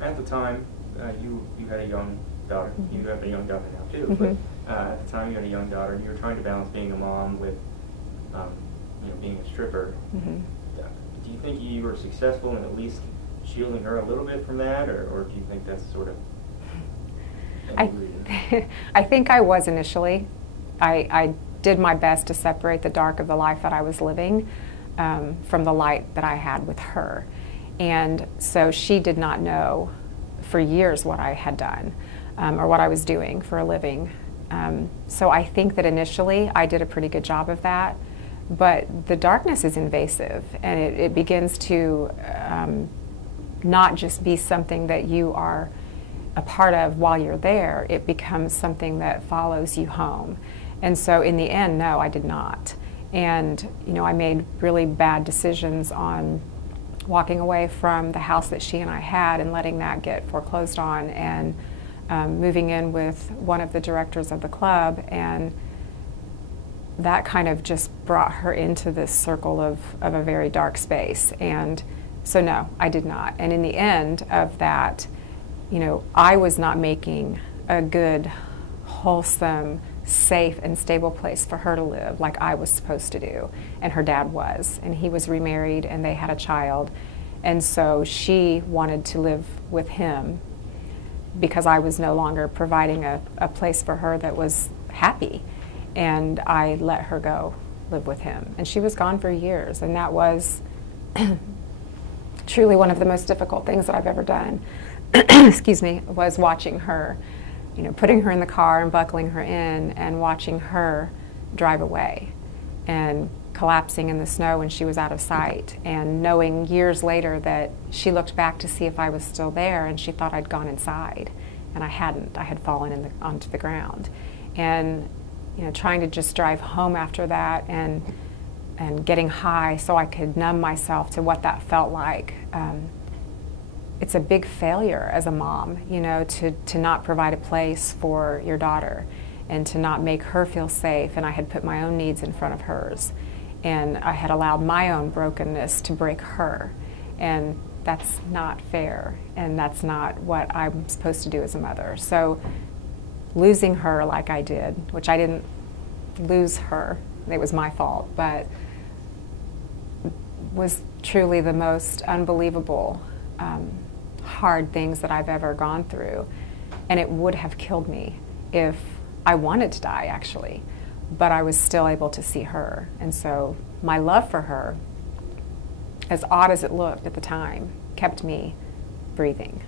at the time, you had a young daughter. Mm-hmm. You have a young daughter now too. Mm-hmm. But at the time, you had a young daughter, and you were trying to balance being a mom with, being a stripper. Mm-hmm. Do you think you were successful in at least shielding her a little bit from that, or do you think that's sort of? I think I was initially. I did my best to separate the dark of the life that I was living from the light that I had with her. And so she did not know for years what I had done or what I was doing for a living. So I think that initially I did a pretty good job of that. But the darkness is invasive, and it begins to not just be something that you are a part of while you're there. It becomes something that follows you home. And so in the end, no, I did not. And I made really bad decisions on walking away from the house that she and I had and letting that get foreclosed on, and moving in with one of the directors of the club, and that kind of just brought her into this circle of a very dark space. And so no, I did not. And in the end of that, I was not making a good, wholesome, safe and stable place for her to live like I was supposed to do. And her dad was, and he was remarried, and they had a child. And so she wanted to live with him because I was no longer providing a place for her that was happy. And I let her go live with him. And she was gone for years, and that was truly one of the most difficult things that I've ever done. Excuse me, was watching her, putting her in the car and buckling her in and watching her drive away and collapsing in the snow when she was out of sight, and knowing years later that she looked back to see if I was still there, and she thought I'd gone inside, and I hadn't. I had fallen onto the ground. And trying to just drive home after that and getting high so I could numb myself to what that felt like. It's a big failure as a mom, to not provide a place for your daughter and to not make her feel safe. And I had put my own needs in front of hers, and I had allowed my own brokenness to break her. And that's not fair, and that's not what I'm supposed to do as a mother. So losing her like I did, which I didn't lose her, it was my fault, but was truly the most unbelievable hard things that I've ever gone through. And it would have killed me if I wanted to die, actually, but I was still able to see her. And so my love for her, as odd as it looked at the time, kept me breathing.